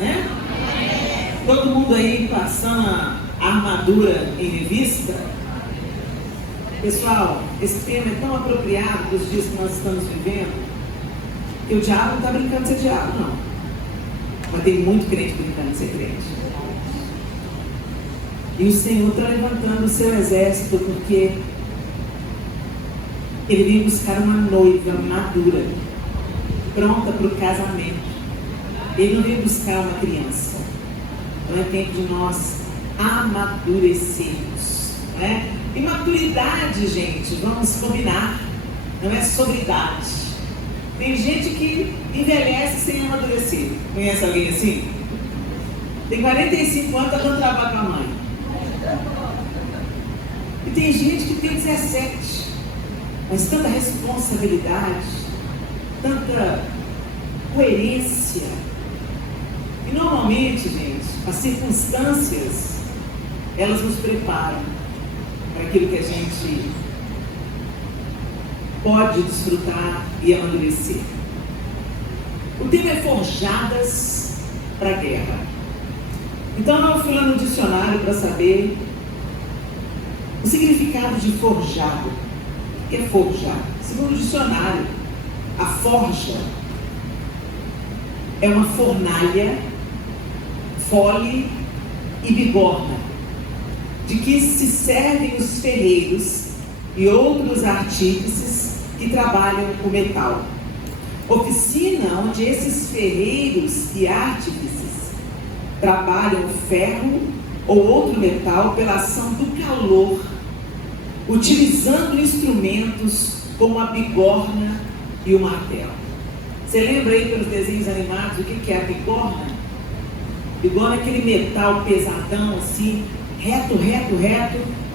né? Todo mundo aí passando a armadura em revista. Pessoal, esse tema é tão apropriado dos dias que nós estamos vivendo, que o diabo não está brincando de ser diabo, não. Mas tem muito crente brincando de ser crente. E o Senhor está levantando o seu exército, porque Ele vem buscar uma noiva madura, pronta para o casamento. Ele não vem buscar uma criança. Então é tempo de nós amadurecermos, né? E maturidade, gente, vamos combinar, não é sobre idade. Tem gente que envelhece sem amadurecer. Conhece alguém assim? Tem 45 anos, está dando trabalho para a mãe. E tem gente que tem 17, mas tanta responsabilidade, tanta coerência. E normalmente, gente, as circunstâncias, elas nos preparam para aquilo que a gente pode desfrutar e amadurecer. O tema é forjadas para a guerra. Então eu fui lá no dicionário para saber o significado de forjado. O que é forjado? Segundo o dicionário, a forja é uma fornalha, fole e bigorna, de que se servem os ferreiros e outros artífices que trabalham o metal. Oficina onde esses ferreiros e artífices trabalham o ferro ou outro metal pela ação do calor, utilizando instrumentos como a bigorna e o martelo. Você lembra aí pelos desenhos animados o que é a bigorna? Bigorna é aquele metal pesadão assim, reto,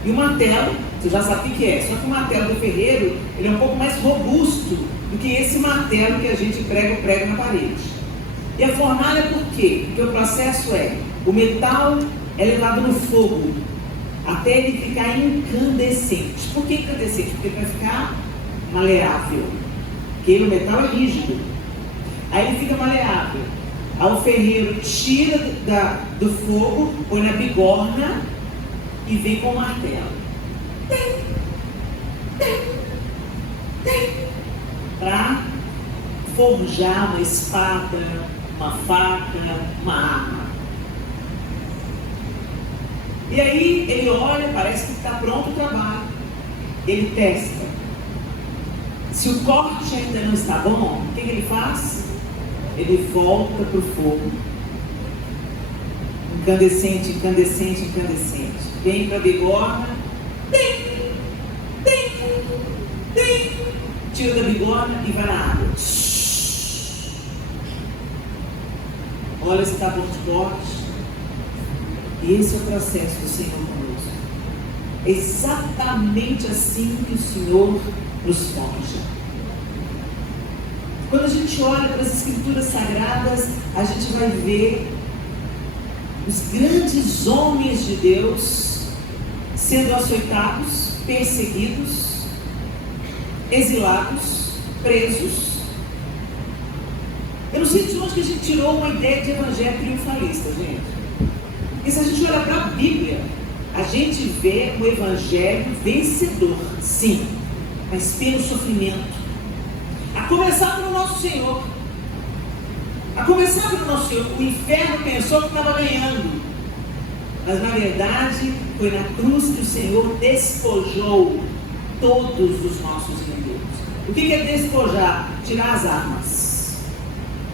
e o martelo, você já sabe o que é, só que o martelo do ferreiro, ele é um pouco mais robusto do que esse martelo que a gente prega o prego na parede. E a fornalha por quê? Porque o processo é, o metal é levado no fogo, até ele ficar incandescente. Por que incandescente? Porque ele vai ficar maleável, porque o metal é rígido, aí ele fica maleável. Aí o ferreiro tira do fogo, põe na bigorna e vem com o martelo. Para forjar uma espada, uma faca, uma arma. E aí ele olha, parece que está pronto o trabalho. Ele testa. Se o corte ainda não está bom, o que ele faz? Ele volta para o fogo. Incandescente. Vem para a bigorna. Tira da bigorna e vai na água. Olha se está bom de corte. E esse é o processo do Senhor conosco. É exatamente assim que o Senhor nos forja. Quando a gente olha para as Escrituras Sagradas, a gente vai ver os grandes homens de Deus sendo açoitados, perseguidos, exilados, presos. Eu não sei de onde que a gente tirou uma ideia de evangelho triunfalista, gente. Porque se a gente olha para a Bíblia, a gente vê o evangelho vencedor, sim, mas pelo sofrimento. A começar pelo nosso Senhor. O inferno pensou que estava ganhando. Mas na verdade, foi na cruz que o Senhor despojou todos os nossos inimigos. O que é despojar? Tirar as armas.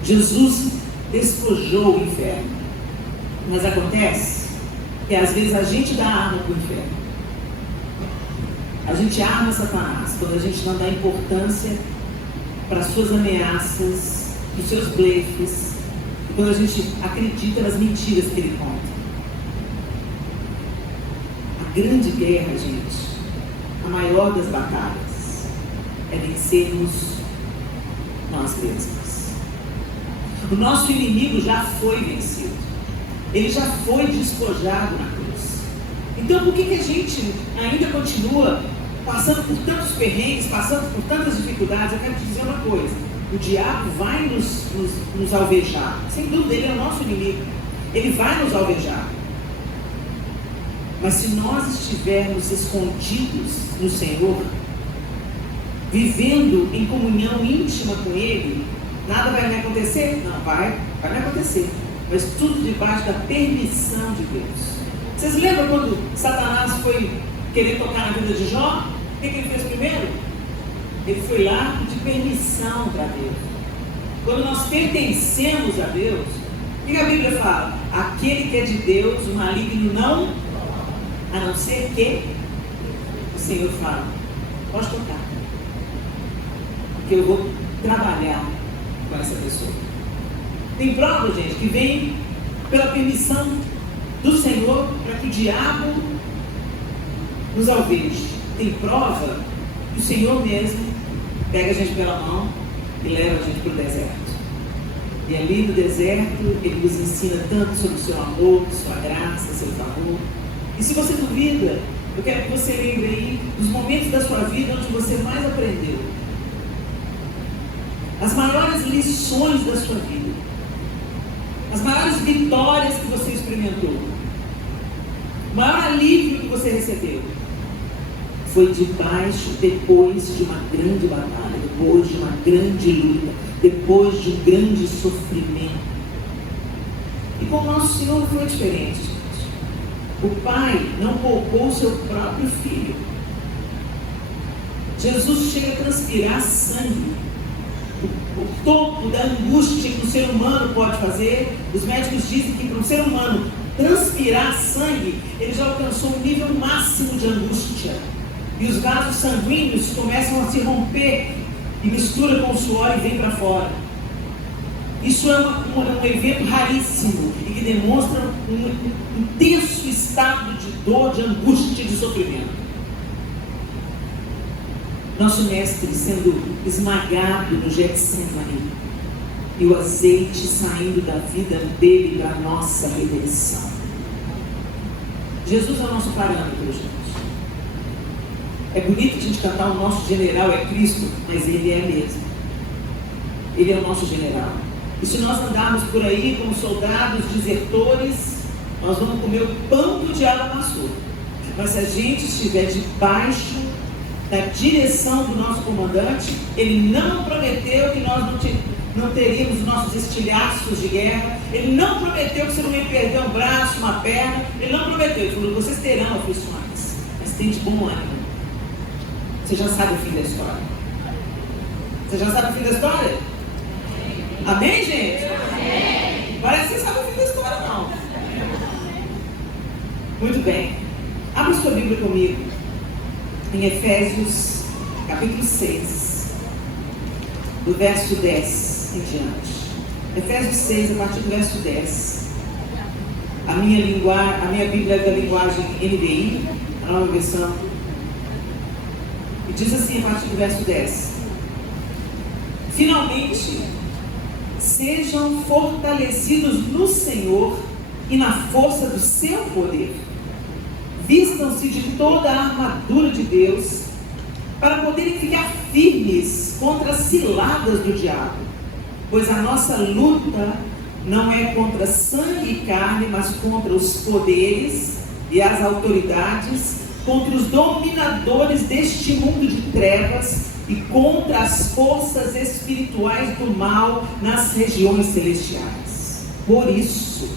Jesus despojou o inferno. Mas acontece que às vezes a gente dá arma para o inferno. A gente arma Satanás quando a gente não dá importância para as suas ameaças, para os seus blefes, e quando a gente acredita nas mentiras que ele conta. A grande guerra, gente, a maior das batalhas, é vencermos nós mesmos. O nosso inimigo já foi vencido. Ele já foi despojado na cruz. Então por que a gente ainda continua passando por tantos perrengues, passando por tantas dificuldades? Eu quero te dizer uma coisa: O diabo vai nos alvejar. Sem dúvida, ele é o nosso inimigo. Ele vai nos alvejar. Mas se nós estivermos escondidos no Senhor, vivendo em comunhão íntima com Ele, nada vai me acontecer? Não, vai me acontecer. Mas tudo debaixo da permissão de Deus. Vocês lembram quando Satanás foi querer tocar na vida de Jó? O que ele fez primeiro? Ele foi lá pedir permissão para Deus. Quando nós pertencemos a Deus, o que a Bíblia fala? Aquele que é de Deus, o maligno não, a não ser que o Senhor fala, pode tocar, porque eu vou trabalhar com essa pessoa. Tem prova, gente, que vem pela permissão do Senhor para que o diabo nos alveje. Tem prova que o Senhor mesmo pega a gente pela mão e leva a gente para o deserto. E ali no deserto Ele nos ensina tanto sobre o seu amor, sua graça, seu favor. E se você duvida, eu quero que você lembre aí dos momentos da sua vida onde você mais aprendeu. As maiores lições da sua vida. As maiores vitórias que você experimentou. O maior alívio que você recebeu. Foi depois de uma grande batalha, depois de uma grande luta, depois de um grande sofrimento. E com o nosso Senhor foi diferente, gente. O Pai não poupou o seu próprio Filho. Jesus chega a transpirar sangue. O topo da angústia que o ser humano pode fazer, os médicos dizem que para um ser humano transpirar sangue, ele já alcançou um nível máximo de angústia. E os vasos sanguíneos começam a se romper e mistura com o suor e vem para fora. Isso é um evento raríssimo e que demonstra um intenso estado de dor, de angústia e de sofrimento. Nosso mestre sendo esmagado no Getsemane e o azeite saindo da vida dele para a nossa redenção. Jesus é o nosso parâmetro, gente. É bonito a gente cantar o nosso general é Cristo, mas Ele é mesmo. Ele é o nosso general. E se nós andarmos por aí como soldados, desertores, nós vamos comer o pão que o diabo amassou. Mas se a gente estiver debaixo da direção do nosso comandante, Ele não prometeu que nós não teríamos os nossos estilhaços de guerra. Ele não prometeu que você não ia perder um braço, uma perna. Ele não prometeu. Ele falou, vocês terão aflições, mas tem de bom ânimo. Você já sabe o fim da história. Você já sabe o fim da história? Amém, gente? Amém. Parece que você sabe o fim da história, não. Muito bem. Abra sua Bíblia comigo. Em Efésios, capítulo 6, do verso 10 em diante. Efésios 6, a partir do verso 10. A minha Bíblia é da linguagem NVI, a nova versão. E diz assim a partir do verso 10. Finalmente, sejam fortalecidos no Senhor e na força do seu poder. Vistam-se de toda a armadura de Deus, para poderem ficar firmes contra as ciladas do diabo. Pois a nossa luta não é contra sangue e carne, mas contra os poderes e as autoridades, contra os dominadores deste mundo de trevas e contra as forças espirituais do mal nas regiões celestiais. Por isso,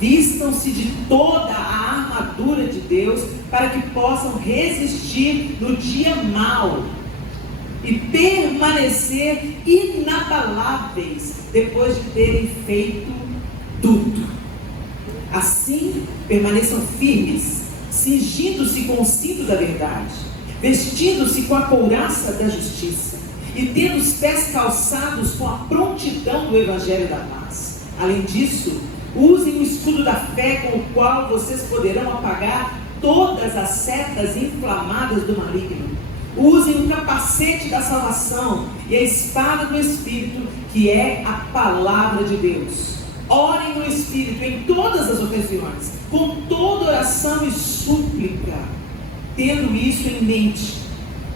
vistam-se de toda a armadura de Deus para que possam resistir no dia mau e permanecer inabaláveis depois de terem feito tudo. Assim, permaneçam firmes, cingindo-se com o cinto da verdade, vestindo-se com a couraça da justiça e tendo os pés calçados com a prontidão do Evangelho da paz. Além disso, usem o escudo da fé com o qual vocês poderão apagar todas as setas inflamadas do maligno. Usem o capacete da salvação e a espada do Espírito, que é a palavra de Deus. Orem no Espírito em todas as ocasiões, com toda oração e súplica. Tendo isso em mente,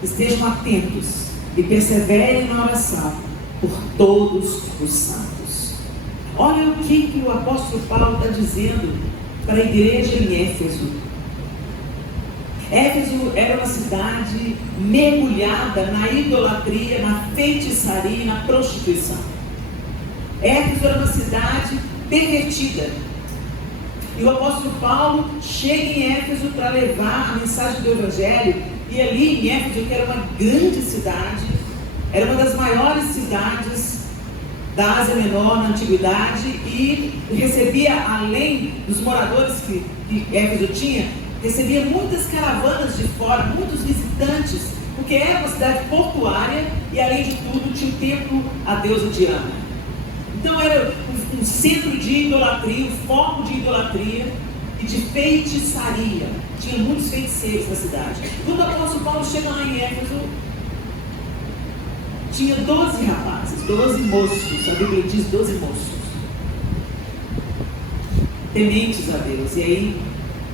estejam atentos e perseverem na oração por todos os santos. Olha o que o apóstolo Paulo está dizendo para a igreja em Éfeso. Éfeso era uma cidade mergulhada na idolatria, na feitiçaria e na prostituição. Éfeso era uma cidade pervertida. E o apóstolo Paulo chega em Éfeso para levar a mensagem do Evangelho. E ali em Éfeso, que era uma grande cidade, era uma das maiores cidades da Ásia Menor na antiguidade, e recebia, além dos moradores que Éfeso tinha, recebia muitas caravanas de fora, muitos visitantes, porque era uma cidade portuária e, além de tudo, tinha o templo à deusa Diana. Então era um centro de idolatria, um foco de idolatria e de feitiçaria. Tinha muitos feiticeiros na cidade. Quando o apóstolo Paulo chega lá em Éfeso, tinha 12 rapazes, 12 moços, a Bíblia diz 12 moços, tementes a Deus. E aí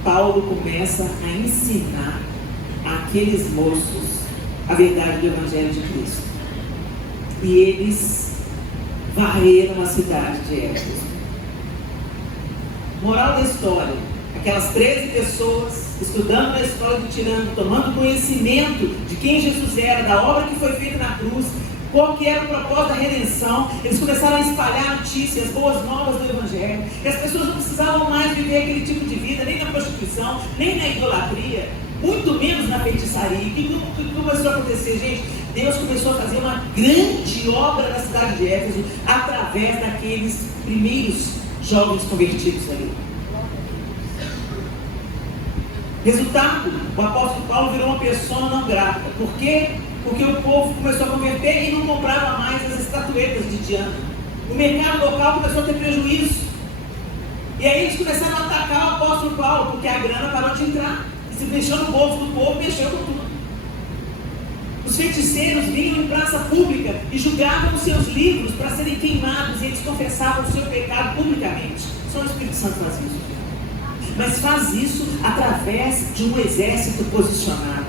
Paulo começa a ensinar àqueles moços a verdade do Evangelho de Cristo. E eles varreram a cidade de Éfeso. Moral da história: aquelas 13 pessoas estudando a história do tirano, tomando conhecimento de quem Jesus era, da obra que foi feita na cruz, qual que era o propósito da redenção, eles começaram a espalhar notícias, boas novas do Evangelho, e as pessoas não precisavam mais viver aquele tipo de vida, nem na prostituição, nem na idolatria, muito menos na feitiçaria. E o que começou a acontecer, gente? Deus começou a fazer uma grande obra na cidade de Éfeso, através daqueles primeiros jovens convertidos ali. Resultado, o apóstolo Paulo virou uma pessoa não grata. Por quê? Porque o povo começou a converter e não comprava mais as estatuetas de Diana. O mercado local começou a ter prejuízo. E aí eles começaram a atacar o apóstolo Paulo, porque a grana parou de entrar. E se mexeu no bolso do povo, mexeu com tudo. Os feiticeiros vinham em praça pública e julgavam os seus livros para serem queimados, e eles confessavam o seu pecado publicamente. Só o Espírito Santo faz isso. Mas faz isso através de um exército posicionado.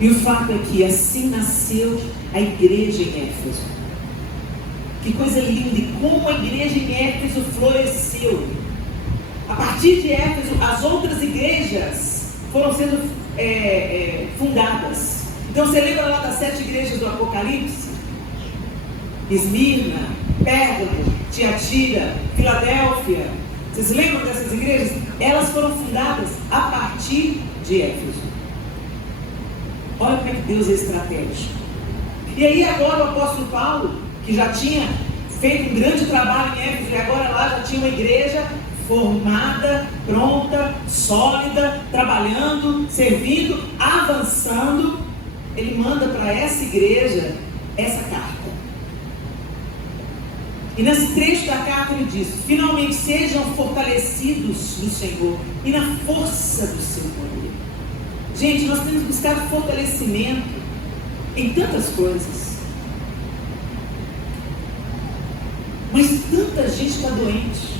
E o fato é que assim nasceu a igreja em Éfeso. Que coisa linda! E como a igreja em Éfeso floresceu. A partir de Éfeso, as outras igrejas foram sendo fundadas. Então você lembra lá das 7 igrejas do Apocalipse? Esmirna, Pérgamo, Tiatira, Filadélfia. Vocês lembram dessas igrejas? Elas foram fundadas a partir de Éfeso. Olha como é que Deus é estratégico. E aí agora o apóstolo Paulo, que já tinha feito um grande trabalho em Éfeso, e agora lá já tinha uma igreja formada, pronta, sólida, trabalhando, servindo, avançando. Ele manda para essa igreja essa carta. E nesse trecho da carta ele diz: finalmente sejam fortalecidos no Senhor e na força do seu poder. Gente, nós temos buscado fortalecimento em tantas coisas, mas tanta gente está doente.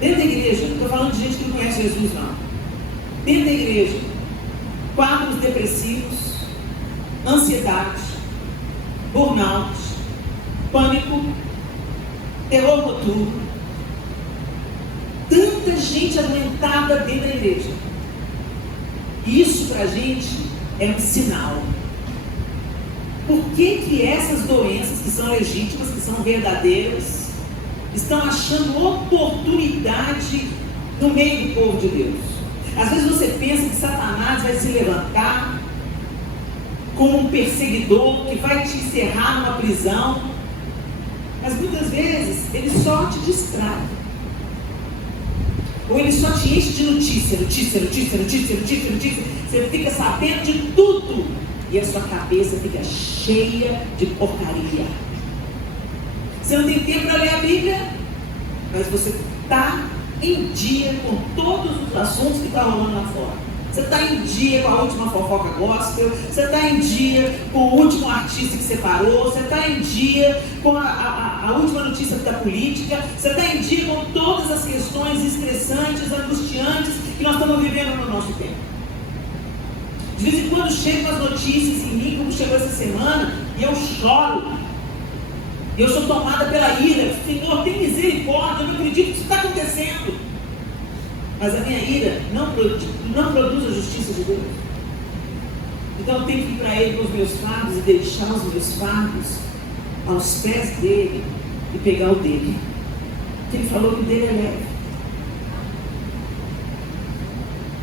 Dentro da igreja, não estou falando de gente que não conhece Jesus, não. Dentro da igreja, quadros depressivos, ansiedade, burnout, pânico, terror noturno. Tanta gente adoentada dentro da igreja. E isso para a gente é um sinal. Por que essas doenças, que são legítimas, que são verdadeiras, estão achando oportunidade no meio do povo de Deus? Às vezes você pensa que Satanás vai se levantar como um perseguidor que vai te encerrar numa prisão, mas muitas vezes ele só te distrai, ou ele só te enche de notícia. Você fica sabendo de tudo e a sua cabeça fica cheia de porcaria. Você não tem tempo para ler a Bíblia, mas você está em dia com todos os assuntos que estão rolando lá fora. Você está em dia com a última fofoca gospel, você está em dia com o último artista que separou, você está em dia com a última notícia da política, você está em dia com todas as questões estressantes, angustiantes que nós estamos vivendo no nosso tempo. De vez em quando chegam as notícias em mim, como chegou essa semana, e eu choro. E eu sou tomada pela ira. Senhor, tem misericórdia, eu não acredito que isso está acontecendo. Mas a minha ira não produz a justiça de Deus. Então eu tenho que ir para Ele com os meus fardos e deixar os meus fardos aos pés dEle e pegar o dEle. Porque Ele falou que o dEle é leve.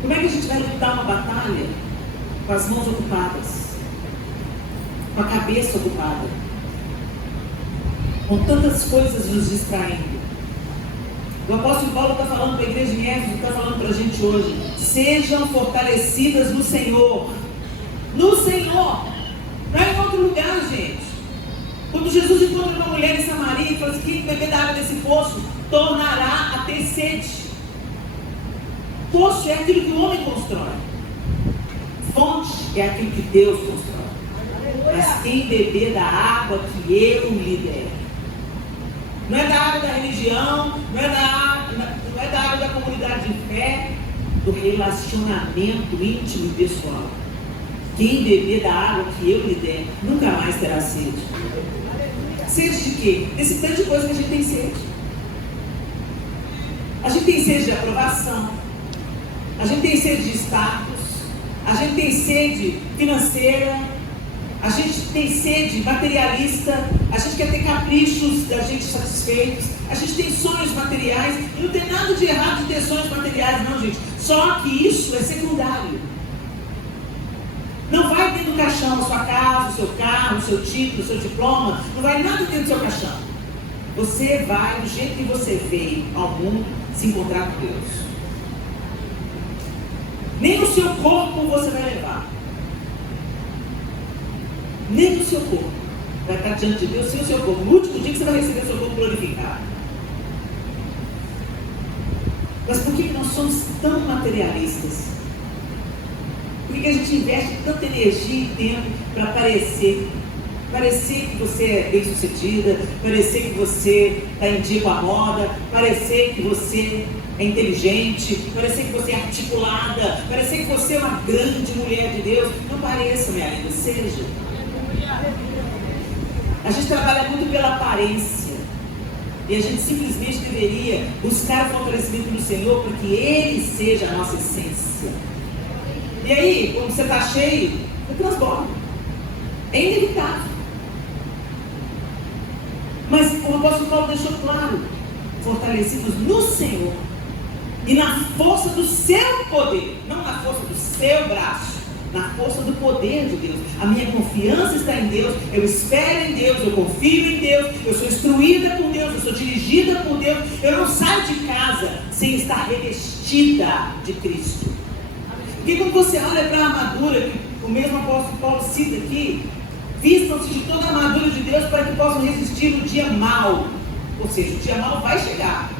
Como é que a gente vai lutar uma batalha com as mãos ocupadas, com a cabeça ocupada, com tantas coisas nos distraindo? O apóstolo Paulo está falando para a igreja em Éfeso, está falando para a gente hoje: sejam fortalecidas no Senhor. No Senhor, não é em outro lugar, gente. Quando Jesus encontra uma mulher em Samaria e fala assim: quem beber da água desse poço tornará a ter sede. Poço é aquilo que o homem constrói, fonte é aquilo que Deus constrói. Mas quem beber da água que eu lhe der, não é da água da religião, não é da água da comunidade de fé, do relacionamento íntimo e pessoal. Quem beber da água que eu lhe der, nunca mais terá sede. Sede de quê? Desse tanto de coisa que a gente tem sede. A gente tem sede de aprovação, a gente tem sede de status, a gente tem sede financeira, a gente tem sede materialista, a gente quer ter caprichos da gente satisfeitos, a gente tem sonhos materiais, e não tem nada de errado de ter sonhos materiais, não, gente. Só que isso é secundário. Não vai dentro do caixão a sua casa, o seu carro, o seu título, o seu diploma, não vai nada dentro do seu caixão. Você vai, do jeito que você veio ao mundo, se encontrar com Deus. Nem no seu corpo você vai levar. Nem no seu corpo. Vai estar diante de Deus sem o seu corpo. No último dia que você vai receber o seu corpo glorificado. Mas por que nós somos tão materialistas? Por que a gente investe tanta energia e tempo para parecer que você é bem sucedida, parecer que você está em dia com a moda, parecer que você é inteligente, parecer que você é articulada, parecer que você é uma grande mulher de Deus? Não pareça, minha linda, seja. A gente trabalha muito pela aparência e a gente simplesmente deveria buscar o fortalecimento do Senhor para que Ele seja a nossa essência. E aí, quando você está cheio, você transborda. É inevitável. Mas o apóstolo Paulo deixou claro: fortalecidos no Senhor e na força do seu poder, não na força do seu braço, na força do poder de Deus. A minha confiança está em Deus, eu espero em Deus, eu confio em Deus, eu sou instruída por Deus, eu sou dirigida por Deus. Eu não saio de casa sem estar revestida de Cristo. Porque quando você olha para a armadura, que o mesmo apóstolo Paulo cita aqui: vistam-se de toda a armadura de Deus para que possam resistir no dia mau. Ou seja, o dia mau vai chegar.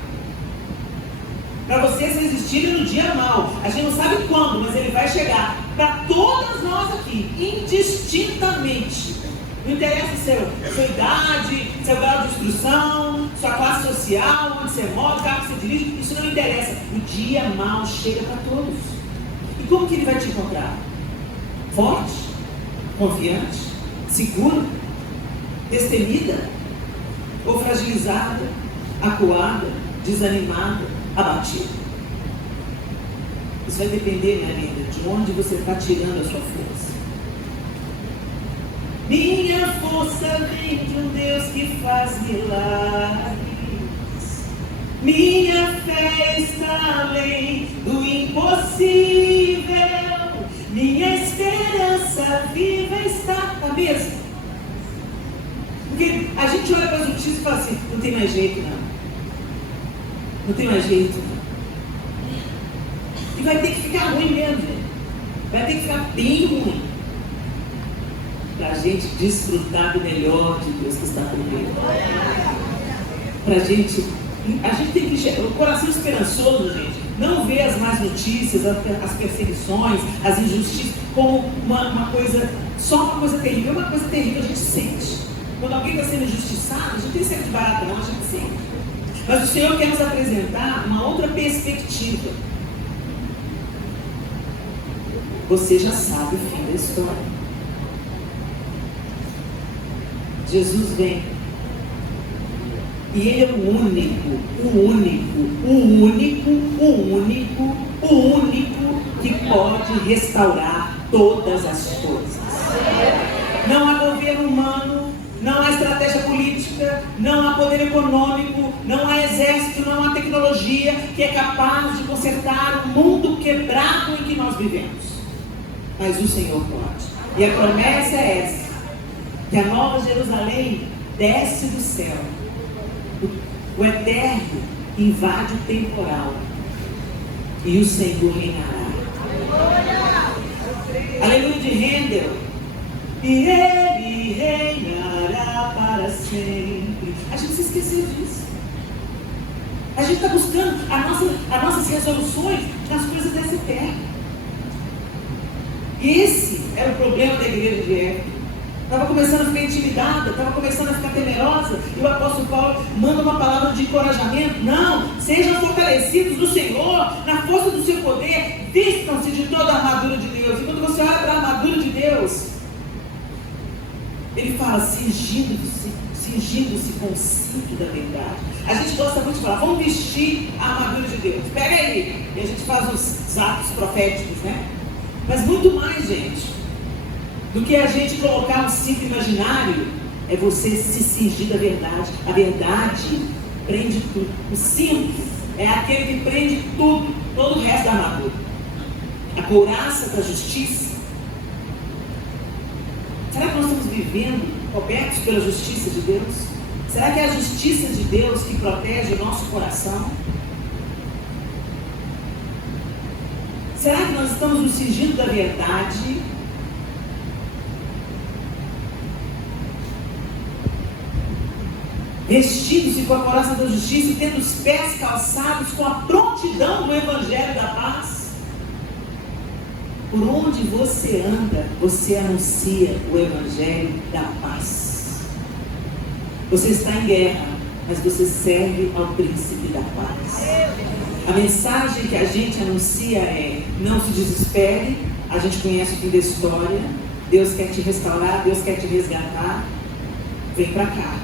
Para vocês resistirem no dia mau. A gente não sabe quando, mas ele vai chegar. Para todas nós aqui, indistintamente. Não interessa sua idade, seu grau de instrução, sua classe social, onde você mora, o carro que você dirige. Isso não interessa. O dia mau chega para todos. E como que ele vai te encontrar? Forte? Confiante? Segura? Destemida? Ou fragilizada? Acuada? Desanimada? Abatida? Isso vai depender, minha linda, de onde você está tirando a sua força. Minha força vem de um Deus que faz milagres. Minha fé está além do impossível. Minha esperança viva está na mesa. Porque a gente olha para as notícias e fala assim: não tem mais jeito, não. Não tem mais jeito, não. E vai ter que ficar ruim mesmo, gente. Vai ter que ficar bem ruim para a gente desfrutar do melhor de Deus que está comigo. Para a gente tem que enxergar, o coração esperançoso, gente, não vê as más notícias, as perseguições, as injustiças como uma coisa, só uma coisa terrível. Uma coisa terrível a gente sente. Quando alguém está sendo injustiçado, a gente tem sempre de barato, não, a gente sente. Mas o Senhor quer nos apresentar uma outra perspectiva. você já sabe o fim da história. Jesus vem. E Ele é o único que pode restaurar todas as coisas. Não há governo humano, não há estratégia política, não há poder econômico, não há exército, não há tecnologia que é capaz de consertar o mundo quebrado em que nós vivemos. Mas o Senhor pode. E a promessa é essa, que a Nova Jerusalém desce do céu. O eterno invade o temporal e o Senhor reinará. Aleluia de Handel. E Ele reinará para sempre. A gente se esqueceu disso. A gente está buscando as nossas resoluções nas coisas desse terra. E esse era o problema da igreja de Éfeso. Estava começando a ficar intimidada, estava começando a ficar temerosa, e o apóstolo Paulo manda uma palavra de encorajamento. Não, sejam fortalecidos do Senhor, na força do seu poder, vistam-se de toda a armadura de Deus. E quando você olha para a armadura de Deus, ele fala, cingindo-se com o cinto da verdade. A gente gosta muito de falar, vamos vestir a armadura de Deus, pega aí, e a gente faz os atos proféticos, né? Mas muito mais, gente, do que a gente colocar um cinto imaginário, é você se cingir da verdade. A verdade prende tudo. O cinto é aquele que prende tudo, todo o resto da armadura. A couraça da justiça. Será que nós estamos vivendo cobertos pela justiça de Deus? Será que é a justiça de Deus que protege o nosso coração? Será que nós estamos nos cingindo da verdade? Vestindo-se com a couraça da justiça e tendo os pés calçados com a prontidão do Evangelho da paz. Por onde você anda, você anuncia o Evangelho da paz. Você está em guerra, mas você serve ao príncipe da paz. A mensagem que a gente anuncia é: não se desespere, a gente conhece o fim da história, Deus quer te restaurar, Deus quer te resgatar, vem para cá.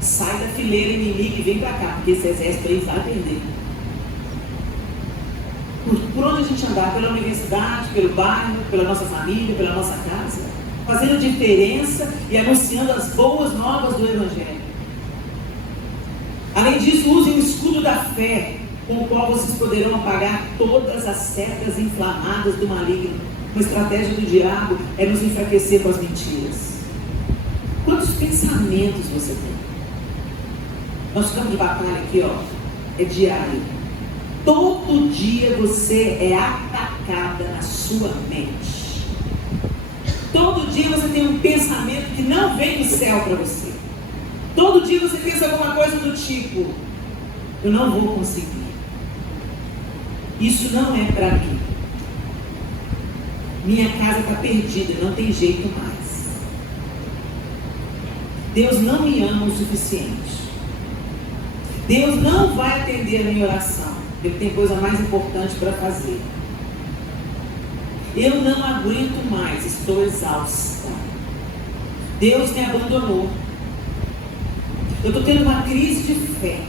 Sai da fileira inimiga e vem para cá, porque esse exército aí vai perder. Por onde a gente andar? Pela universidade, pelo bairro, pela nossa família, pela nossa casa, fazendo diferença e anunciando as boas novas do Evangelho. Além disso, usem o escudo da fé, com o qual vocês poderão apagar todas as setas inflamadas do maligno. Uma estratégia do diabo é nos enfraquecer com as mentiras. Quantos pensamentos você tem? Nosso campo de batalha aqui, ó, é diário. Todo dia você é atacada na sua mente. Todo dia você tem um pensamento que não vem do céu para você. Todo dia você pensa alguma coisa do tipo: eu não vou conseguir. Isso não é para mim. Minha casa está perdida, não tem jeito mais. Deus não me ama o suficiente. Deus não vai atender a minha oração. Ele tem coisa mais importante para fazer. Eu não aguento mais, estou exausta. Deus me abandonou. Eu estou tendo uma crise de fé.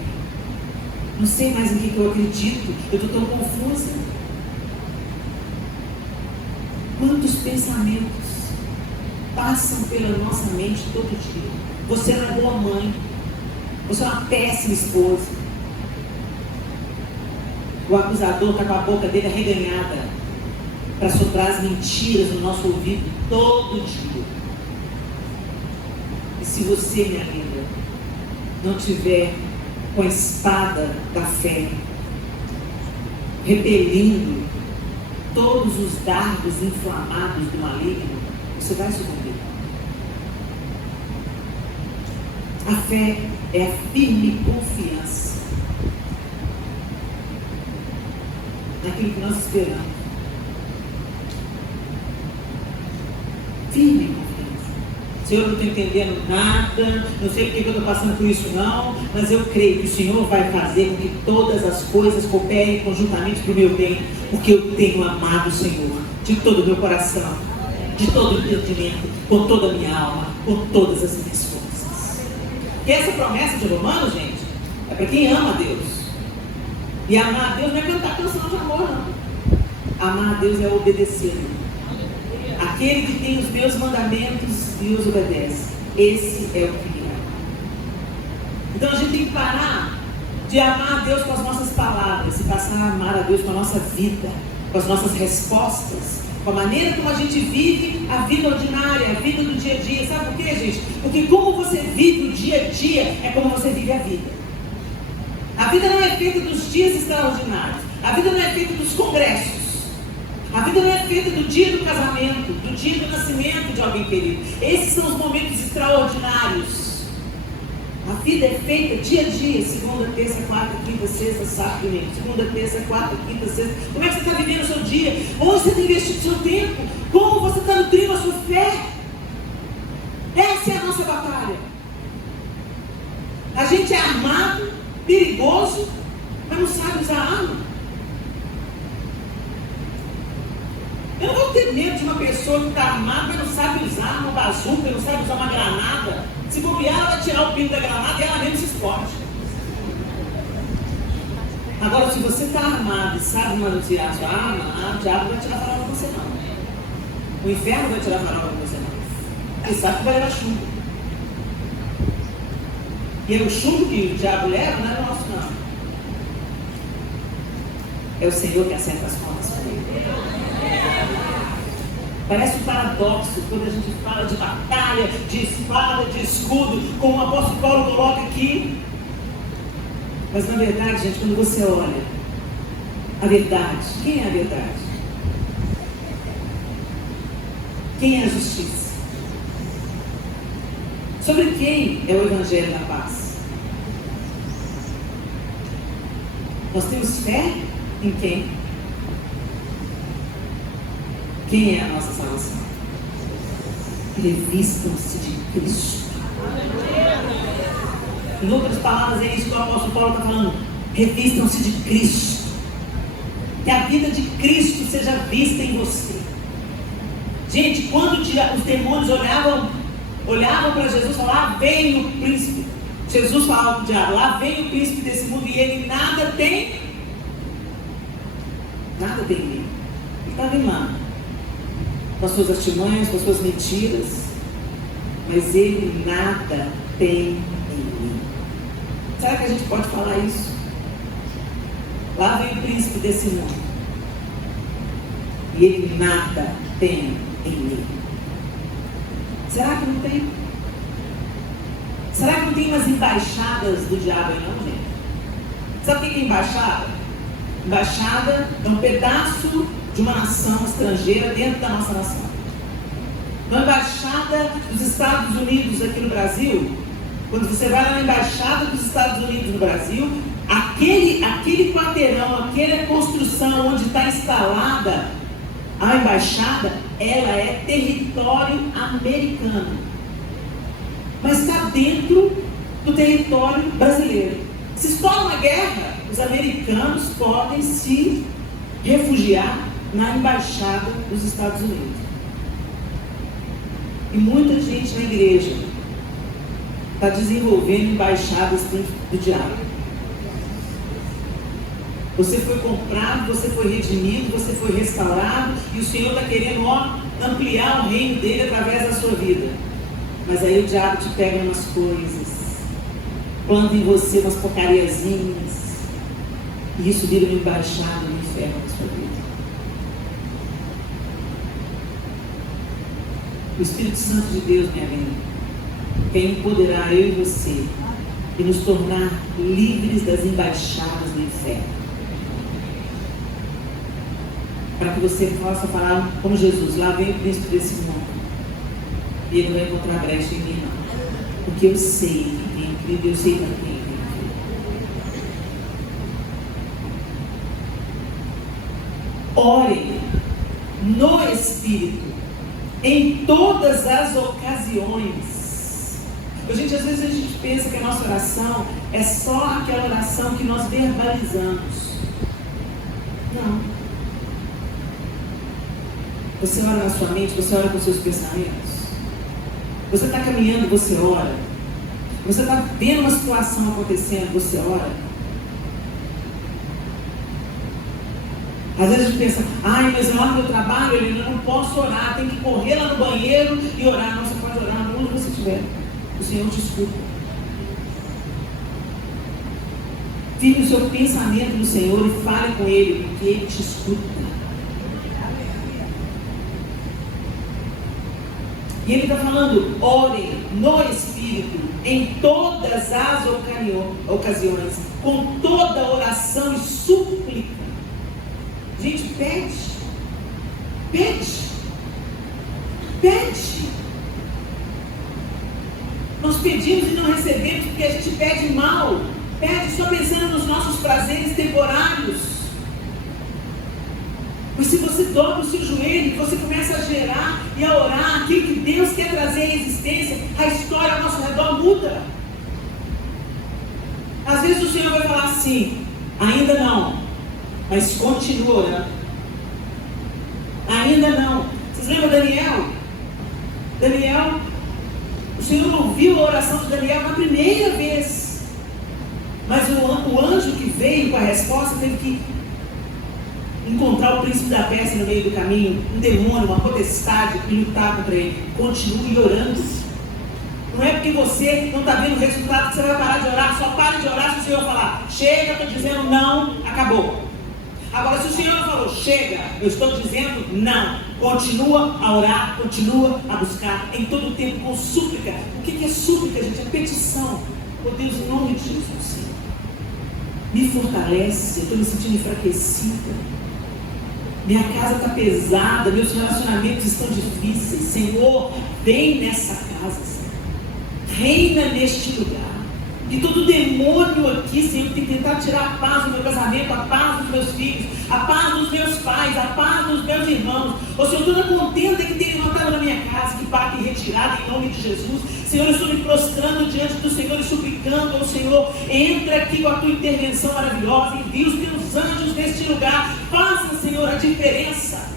Não sei mais em que eu acredito. Eu estou tão confusa. Quantos pensamentos passam pela nossa mente todo dia? Você não é boa mãe. Você é uma péssima esposa. O acusador está com a boca dele arreganhada para soprar as mentiras no nosso ouvido todo dia. E se você, minha linda, não tiver com a espada da fé repelindo todos os dardos inflamados do maligno, você vai sucumbir. A fé é a firme confiança naquilo que nós esperamos. Firme confiança. Senhor, eu não estou entendendo nada, não sei porque eu estou passando por isso não, mas eu creio que o Senhor vai fazer com que todas as coisas cooperem conjuntamente para o meu bem, porque eu tenho amado o Senhor de todo o meu coração, de todo o entendimento, com toda a minha alma, com todas as minhas forças. E essa promessa de Romanos, gente, é para quem ama a Deus. E amar a Deus não é cantar canção de amor, não. Amar a Deus é obedecer. Aquele que tem os meus mandamentos e os obedece, esse é o que me ama. Então a gente tem que parar de amar a Deus com as nossas palavras e passar a amar a Deus com a nossa vida, com as nossas respostas, com a maneira como a gente vive a vida ordinária, a vida do dia a dia. Sabe por quê, gente? Porque como você vive o dia a dia é como você vive a vida. A vida não é feita dos dias extraordinários, a vida não é feita dos congressos. A vida não é feita do dia do casamento, do dia do nascimento de alguém querido. Esses são os momentos extraordinários. A vida é feita dia a dia, segunda, terça, quarta, quinta, sexta, sábado e domingo. Segunda, terça, quarta, quinta, sexta. Como é que você está vivendo o seu dia? Onde você tem investido o seu tempo? Como você está nutrindo a sua fé? Essa é a nossa batalha. A gente é armado, perigoso, mas não sabe usar arma. Eu não vou ter medo de uma pessoa que está armada, mas não sabe usar uma bazuca, não sabe usar uma granada. Se bobear, ela vai tirar o pino da granada e ela mesmo se explode. Agora, se você está armado e sabe manusear a sua arma, o diabo não vai tirar farofa de você não. O inferno vai tirar farofa de você não. Ele sabe que vai levar chumbo. E é o chumbo que o diabo leva, não é nosso não. É o Senhor que acerta as contas com ele. Parece um paradoxo quando a gente fala de batalha, de espada, de escudo, como o apóstolo Paulo coloca aqui. Mas na verdade, gente, quando você olha a verdade, quem é a verdade? Quem é a justiça? Sobre quem é o Evangelho da Paz? Nós temos fé em quem? Quem é a nossa salvação? Revistam-se de Cristo. Em outras palavras, é isso que o apóstolo Paulo está falando. Revistam-se de Cristo. Que a vida de Cristo seja vista em você. Gente, quando os demônios olhavam para Jesus e falavam, lá vem o príncipe. Jesus falava para o diabo, lá vem o príncipe desse mundo e ele nada tem. Nada tem nele. Ele está vimando. Com as suas artimanhas, com as suas mentiras, mas ele nada tem em mim. Será que a gente pode falar isso? Lá vem o príncipe desse mundo e ele nada tem em mim. Será que não tem? Será que não tem umas embaixadas do diabo aí não, gente? Sabe o que é embaixada? Embaixada é um pedaço de uma nação estrangeira dentro da nossa nação. Na embaixada dos Estados Unidos aqui no Brasil, quando você vai na embaixada dos Estados Unidos no Brasil, aquele quarteirão, aquela construção onde está instalada a embaixada, ela é território americano, mas está dentro do território brasileiro. Se estoura uma guerra, os americanos podem se refugiar na embaixada dos Estados Unidos. E muita gente na igreja está desenvolvendo embaixadas do diabo. Você foi comprado, você foi redimido, você foi restaurado e o Senhor está querendo ampliar o reino dele através da sua vida. Mas aí o diabo te pega umas coisas, planta em você umas porcariazinhas e isso vira uma embaixada no inferno da sua vida. O Espírito Santo de Deus, minha amiga, quer empoderar eu e você e nos tornar livres das embaixadas do inferno. Para que você possa falar como Jesus, lá vem o príncipe desse mundo e ele não vai encontrar brecha em mim não, porque eu sei que tem incrível, eu sei para quem tem incrível. Orem no Espírito em todas as ocasiões. Gente, às vezes a gente pensa que a nossa oração é só aquela oração que nós verbalizamos. Não. Você ora na sua mente, você ora com seus pensamentos. Você está caminhando, você ora. Você está vendo uma situação acontecendo, você ora. Às vezes a gente pensa, mas lá no meu trabalho eu não posso orar, tem que correr lá no banheiro e orar. Não, você pode orar onde você estiver. O Senhor te escuta. Firme o seu pensamento no Senhor e fale com Ele, porque Ele te escuta. E Ele está falando, orem no Espírito, em todas as ocasiões, com toda oração e súplica. Gente, pede. Nós pedimos e não recebemos porque a gente pede mal. Pede só pensando nos nossos prazeres temporários. Mas se você dobra o seu joelho, você começa a gerar e a orar aquilo que Deus quer trazer à existência, a história ao nosso redor muda. Às vezes o Senhor vai falar assim, ainda não, mas continua orando. Ainda não. Vocês lembram Daniel? O Senhor ouviu a oração de Daniel na primeira vez. Mas o anjo que veio com a resposta teve que encontrar o príncipe da Pérsia no meio do caminho, um demônio, uma potestade que lutar contra ele. Continue orando. Não é porque você não está vendo o resultado que você vai parar de orar. Só pare de orar se o Senhor falar, chega, estou dizendo não, acabou. Agora, se o Senhor falou, chega, eu estou dizendo não, continua a orar, continua a buscar, em todo o tempo, com súplica. O que é súplica, gente? É petição. Oh Deus, em nome de Jesus, me fortalece, eu estou me sentindo enfraquecida. Minha casa está pesada, meus relacionamentos estão difíceis. Senhor, vem nessa casa, Senhor. Reina neste lugar. E todo demônio aqui, Senhor, tem que tentar tirar a paz do meu casamento, a paz dos meus filhos, a paz dos meus pais, a paz dos meus irmãos. Ô Senhor, toda contenda que tem levantado na minha casa, que bate em retirada em nome de Jesus. Senhor, eu estou me prostrando diante do Senhor e suplicando ao Senhor, entra aqui com a tua intervenção maravilhosa, envia os teus anjos neste lugar, faça, Senhor, a diferença.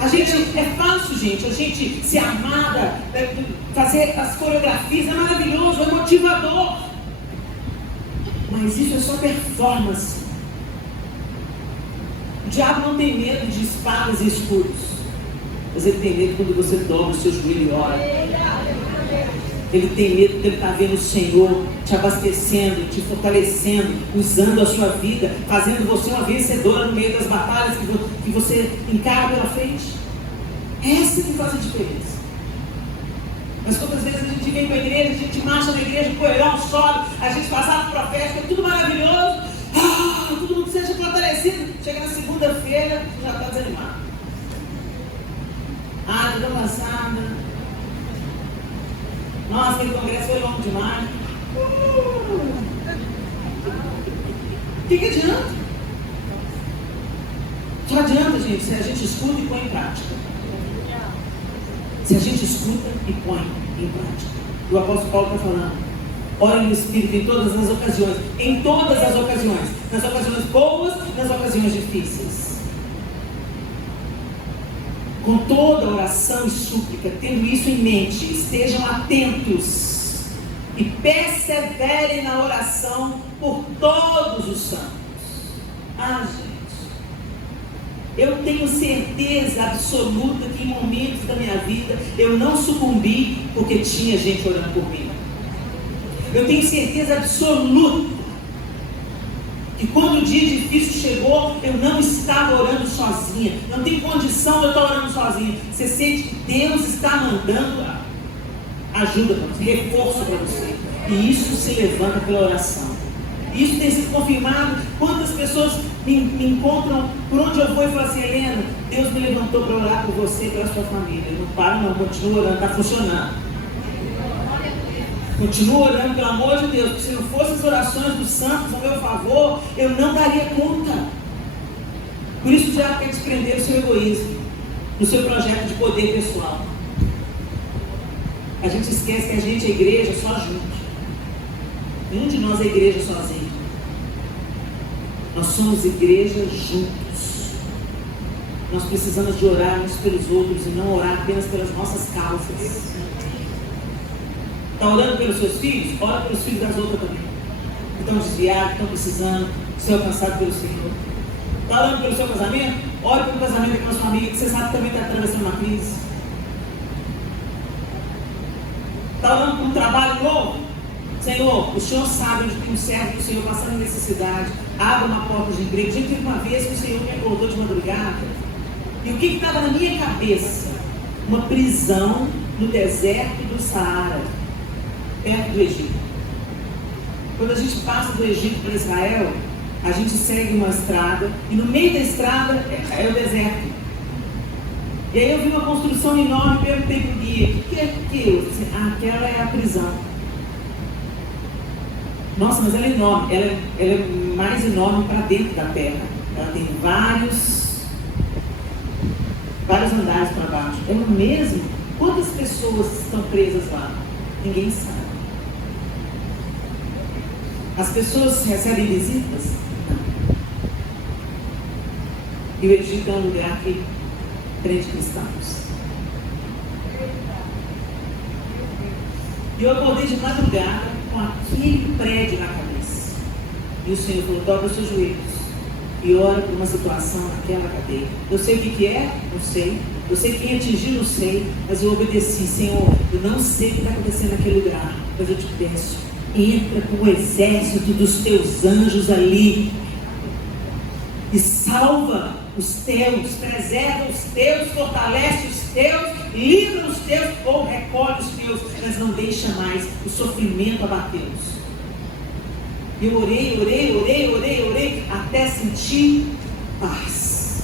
É fácil, gente, a gente se armar, fazer as coreografias, é maravilhoso, é motivador. Mas isso é só performance. O diabo não tem medo de espadas e escudos, mas ele tem medo quando você dobra o seu joelho e ora. Ele tem medo porque ele está vendo o Senhor te abastecendo, te fortalecendo, usando a sua vida, fazendo você uma vencedora no meio das batalhas que você encara pela frente. Essa que faz a diferença. Mas quantas vezes a gente vem para a igreja, a gente marcha na igreja, o poeirão sobe, a gente faz ato profético, é tudo maravilhoso, todo mundo seja fortalecido. Chega na segunda-feira, já está desanimado. Estou cansada. Nossa, aquele congresso foi longo demais. O que adianta? Só adianta, gente, se a gente escuta e põe em prática. Se a gente escuta e põe em prática. O apóstolo Paulo está falando, ore no Espírito em todas as ocasiões. Em todas as ocasiões. Nas ocasiões boas, nas ocasiões difíceis. Com toda oração e súplica, tendo isso em mente, estejam atentos e perseverem na oração por todos os santos. Gente, eu tenho certeza absoluta que em momentos da minha vida eu não sucumbi porque tinha gente orando por mim. Eu tenho certeza absoluta que quando o dia difícil chegou, eu não estava orando sozinha. Não tem condição de eu estar orando sozinha. Você sente que Deus está mandando ajuda para você, reforço para você. E isso se levanta pela oração. Isso tem sido confirmado. Quantas pessoas me encontram por onde eu vou e falam assim, Helena, Deus me levantou para orar por você e pela sua família. Eu não paro não, continuo orando, está funcionando. Continuo orando, pelo amor de Deus, porque se não fossem as orações dos santos a meu favor, eu não daria conta. Por isso o diabo quer desprender o seu egoísmo, do seu projeto de poder pessoal. A gente esquece que a gente é igreja só junto. Nenhum de nós é igreja sozinho. Nós somos igreja juntos. Nós precisamos de orar uns pelos outros e não orar apenas pelas nossas causas. Está orando pelos seus filhos? Ora pelos filhos das outras também. Que estão desviados, que estão precisando ser alcançados pelo Senhor. Está orando pelo seu casamento? Ore pelo casamento daquela sua amiga que você sabe que também está atravessando uma crise. Está orando por um trabalho novo? Senhor, o Senhor sabe onde tem um servo do Senhor passando necessidade. Abra uma porta de emprego. Gente, teve uma vez que o Senhor me acordou de madrugada. E o que estava na minha cabeça? Uma prisão no deserto do Saara, perto do Egito. Quando a gente passa do Egito para Israel, a gente segue uma estrada e no meio da estrada é o deserto. E aí eu vi uma construção enorme e perguntei para o guia: o que é aquilo? Aquela é a prisão. Nossa, mas ela é enorme. Ela é mais enorme para dentro da terra. Ela tem vários andares para baixo. É o mesmo? Quantas pessoas estão presas lá? Ninguém sabe. As pessoas recebem visitas? E o Egito é um lugar que prende cristãos. E eu acordei de madrugada com aquele prédio na cabeça. E o Senhor falou: dobra os seus joelhos e ora por uma situação naquela cadeia. Eu sei o que é? Não sei. Eu sei quem atingiu? Não sei. Mas eu obedeci. Senhor, eu não sei o que está acontecendo naquele lugar, mas eu te peço, entra com o exército dos teus anjos ali e salva os teus, preserva os teus, fortalece os teus, livra os teus ou recolhe os teus, mas não deixa mais o sofrimento abatê-los. Eu orei, até sentir paz.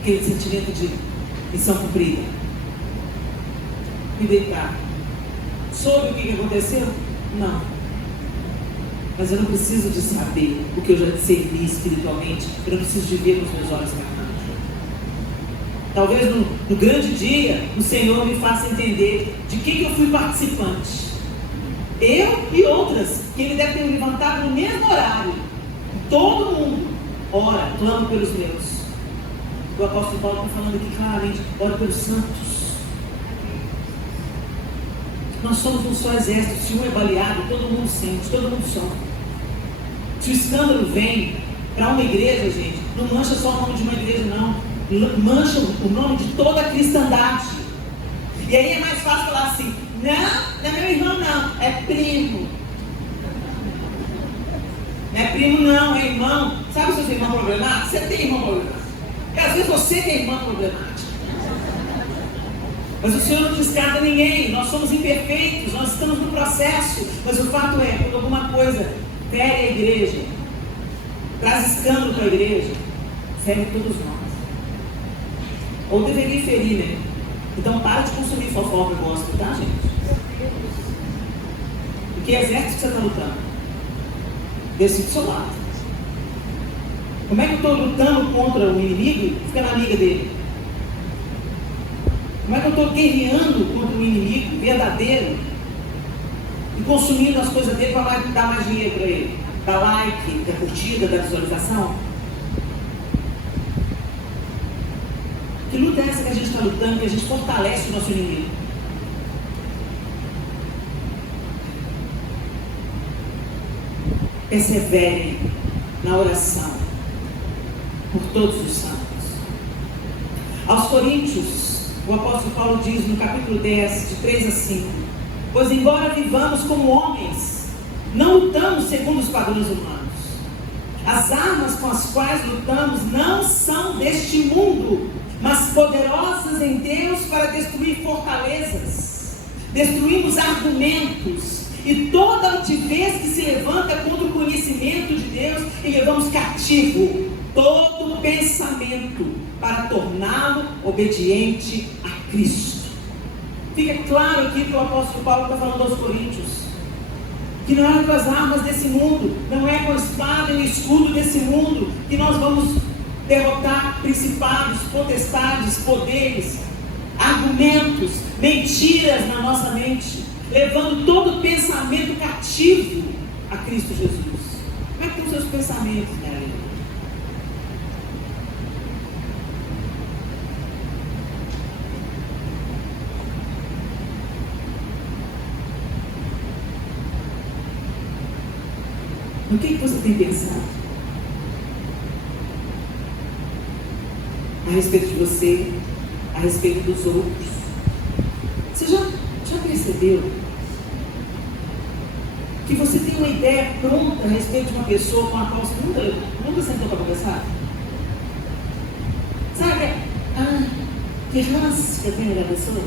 Aquele sentimento de missão cumprida. Me deitar. Soube o que aconteceu? Não. Mas eu não preciso de saber o que eu já discerni espiritualmente. Eu não preciso de ver com os meus olhos carnais. Talvez no grande dia o Senhor me faça entender de que eu fui participante. Eu e outras que Ele deve ter levantado no mesmo horário. Todo mundo ora, clama pelos meus. O apóstolo Paulo está falando aqui claramente: ora pelos santos. Nós somos um só exército. Se um é baleado, todo mundo sente, todo mundo sofre. Se o escândalo vem para uma igreja, gente, não mancha só o nome de uma igreja, não. Mancha o nome de toda a cristandade. E aí é mais fácil falar assim: não é meu irmão, não, é primo. Não é primo, não, é irmão. Sabe os seus irmãos problemáticos? Você tem irmão problemático. E às vezes você tem irmão problemático. Mas o Senhor não descarta ninguém. Nós somos imperfeitos, nós estamos no processo. Mas o fato é, quando alguma coisa fere a igreja, traz escândalo para a igreja, fere todos nós. Ou deveria ferir, né? Então para de consumir fofoca e gospel, tá, gente? Porque exército que você está lutando? Desse do seu lado. Como é que eu estou lutando contra o inimigo ficando amiga dele? Como é que eu estou guerreando contra o inimigo verdadeiro e consumindo as coisas dele para dar mais dinheiro para ele? Dar like, da curtida, da visualização? Que luta é essa que a gente está lutando, que a gente fortalece o nosso inimigo? Perseverem na oração por todos os santos. Aos Coríntios, o apóstolo Paulo diz no capítulo 10, de 3 a 5: pois embora vivamos como homens, não lutamos segundo os padrões humanos. As armas com as quais lutamos não são deste mundo, mas poderosas em Deus para destruir fortalezas. Destruímos argumentos e toda altivez que se levanta contra o conhecimento de Deus, e levamos cativo todo pensamento para torná-lo obediente a Cristo. Fica claro aqui que o apóstolo Paulo está falando aos Coríntios, que não é com as armas desse mundo, não é com a espada e o escudo desse mundo que que nós vamos derrotar principados, potestades, poderes, argumentos, mentiras na nossa mente, levando todo pensamento cativo a Cristo Jesus. Como é que estão os seus pensamentos, galera? O que você tem pensado a respeito de você, a respeito dos outros? Você já percebeu que você tem uma ideia pronta a respeito de uma pessoa com a qual você nunca sentou para conversar? Sabe? Que ranço que eu tenho da pessoa.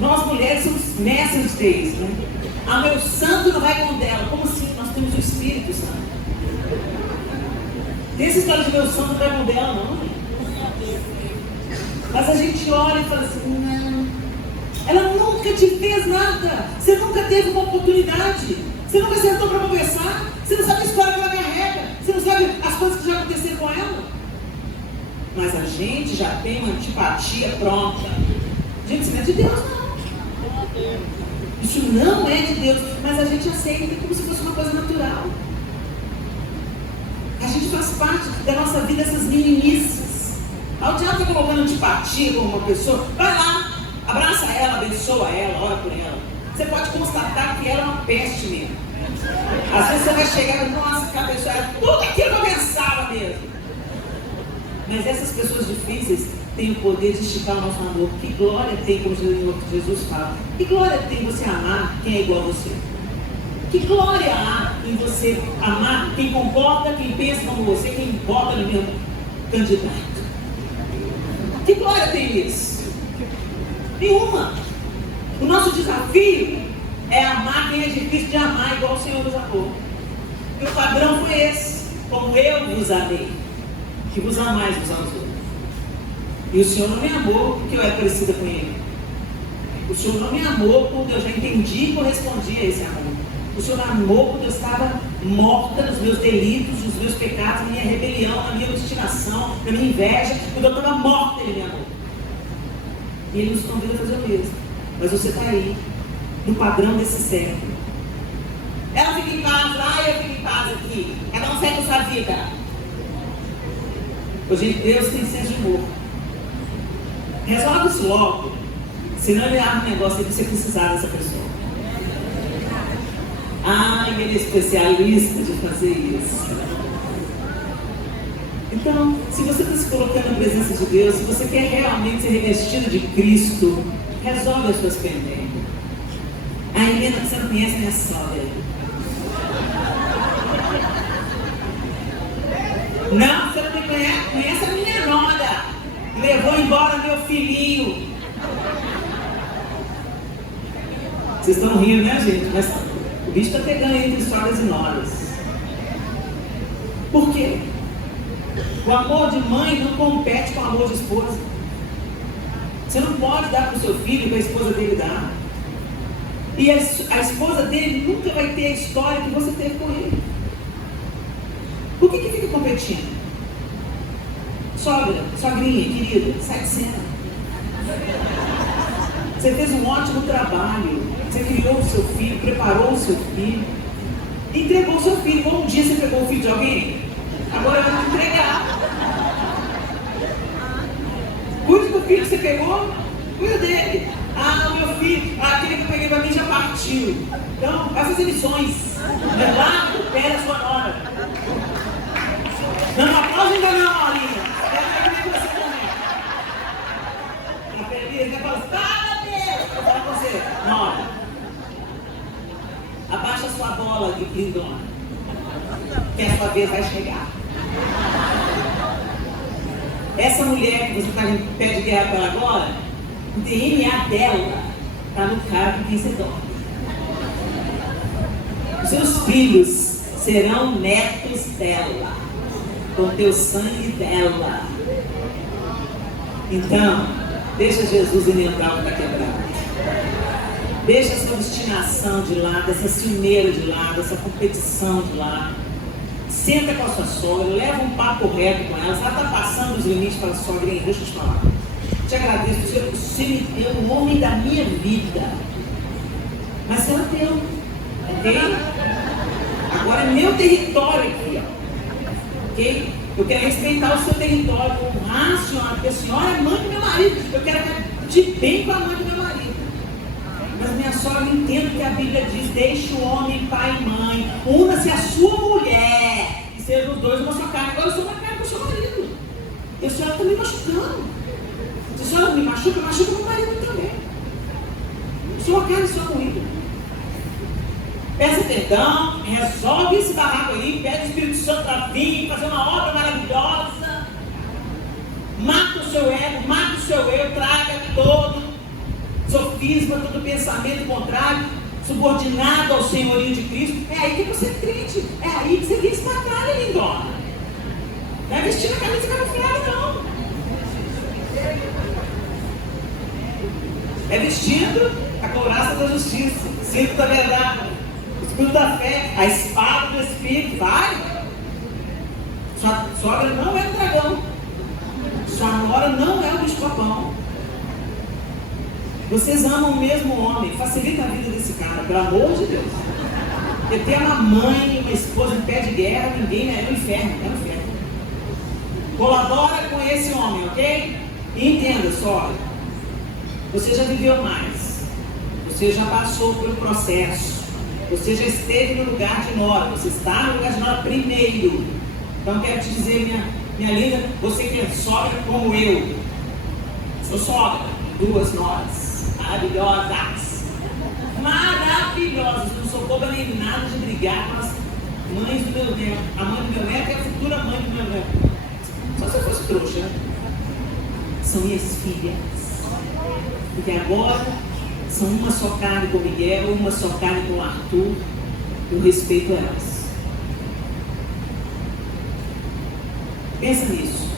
Nós mulheres somos mestres deles, né? Meu santo não vai com dela. Como assim? Nós temos o Espírito Santo. Tem essa história de meu santo não vai com dela, não. Mas a gente olha e fala assim, não. Ela nunca te fez nada. Você nunca teve uma oportunidade. Você nunca sentou para conversar. Você não sabe a história que ela carrega. Você não sabe as coisas que já aconteceram com ela. Mas a gente já tem uma antipatia pronta. Gente, isso não é de Deus, não. Isso não é de Deus, mas a gente aceita como se fosse uma coisa natural. A gente faz parte da nossa vida essas meninices. O diabo está colocando antipatia com uma pessoa, vai lá, abraça ela, abençoa ela, ora por ela. Você pode constatar que ela é uma peste mesmo. Às vezes você vai chegar e nossa, aquela pessoa era tudo aquilo que eu pensava mesmo. Mas essas pessoas difíceis tem o poder de esticar o nosso amor. Que glória tem, como Jesus fala, que glória tem você amar quem é igual a você? Que glória há em você amar quem concorda, quem pensa como você, quem vota no mesmo candidato? Que glória tem isso? Nenhuma. O nosso desafio é amar quem é difícil de amar igual o Senhor nos amou. E o padrão foi esse: como eu vos amei, que vos amais uns aos outros. E o Senhor não me amou porque eu era parecida com Ele. O Senhor não me amou porque eu já entendi e correspondi a esse amor. O Senhor me amou porque eu estava morta nos meus delitos, nos meus pecados, na minha rebelião, na minha obstinação, na minha inveja. Quando eu estava morta, Ele me amou. E Ele nos convida a fazer o mesmo. Mas você está aí, no padrão desse século. Ela fica em paz lá e eu fico em paz aqui. Cada um segue a sua vida. Hoje Deus tem senso de humor. Resolve isso logo, senão ele abre um negócio aí para você precisar dessa pessoa. Ele é especialista de fazer isso. Então, se você está se colocando na presença de Deus, se você quer realmente ser revestido de Cristo, resolve as suas pendências. A Helena que você não conhece é minha sogra. Não, você não me conhece a minha nora. Levou embora meu filhinho. Vocês estão rindo, né, gente? Mas o bicho está pegando entre histórias e noras. Por quê? O amor de mãe não compete com o amor de esposa. Você não pode dar para o seu filho o que a esposa dele dá. E a esposa dele nunca vai ter a história que você teve com ele. Por que fica competindo? Sogra, sogrinha, querida, sai de cena. Você fez um ótimo trabalho. Você criou o seu filho, preparou o seu filho, entregou o seu filho. Como um dia você pegou o filho de alguém, agora eu vou entregar. Cuide do filho que você pegou, cuida dele. Meu filho, aquele que eu peguei para mim já partiu. Então, vai fazer missões. Vai lá, pega a sua nora. Não aplaude ainda não, Aurinha. Ele vai falar, fala Deus! Eu falo com você, nora, abaixa a sua bola de lindona, que a sua vez vai chegar. Essa mulher que você está em pé de guerra com ela agora, o DNA dela está no cara com quem você dorme. Os seus filhos serão netos dela, com o teu sangue dela. Então, deixa Jesus entrar o que está quebrado. Deixa essa obstinação de lado, essa ciumeira de lado, essa competição de lado. senta com a sua sogra, leva um papo reto com ela. Ela está passando os limites para a sogrinha, deixa eu te falar. Te agradeço, você me deu o homem da minha vida. Mas você não deu, ok? Agora é meu território aqui, ó. Ok? Eu quero respeitar o seu território, honrar a senhora, porque a senhora é mãe do meu marido. Eu quero estar de bem com a mãe do meu marido. Mas minha sogra entende que a Bíblia diz: deixe o homem, pai e mãe, una-se a sua mulher, e sejam os dois uma só carne. Agora eu sou uma carne com o seu marido. E a senhora está me machucando. Se a senhora me machuca, machuca meu marido também. Eu sou uma carne, sou moído. Peça perdão, resolve esse barraco aí, pede o Espírito Santo para vir, fazer uma obra maravilhosa. Mata o seu ego, mata o seu eu, traga todo sofisma, todo pensamento contrário, subordinado ao senhorio de Cristo. É aí que você é crente, é aí que você vê esse batalha, lindona. Não é vestindo a camisa camuflada, não. É vestindo a couraça da justiça, o cinto da verdade, o escudo da fé, a espada do Espírito. Vai! Sua sogra não é um dragão, sua nora não é um bicho-papão. Vocês amam o mesmo homem, facilita a vida desse cara, pelo amor de Deus. Porque ter uma mãe e uma esposa em pé de guerra, ninguém é no inferno, é no inferno. Colabora com esse homem, ok? E entenda só, você já viveu mais, você já passou pelo processo, você já esteve no lugar de nora, você está no lugar de nora primeiro. Então quero te dizer, minha linda, você que é sogra como eu, sou sogra, 2 noras. Maravilhosas, maravilhosas, não sou boba nem nada de brigar com as mães do meu neto. A mãe do meu neto é a futura mãe do meu neto. Só se eu fosse trouxa, né? São minhas filhas, porque agora são uma só carne com o Miguel, uma só carne com o Arthur. Eu respeito elas. Pensa nisso.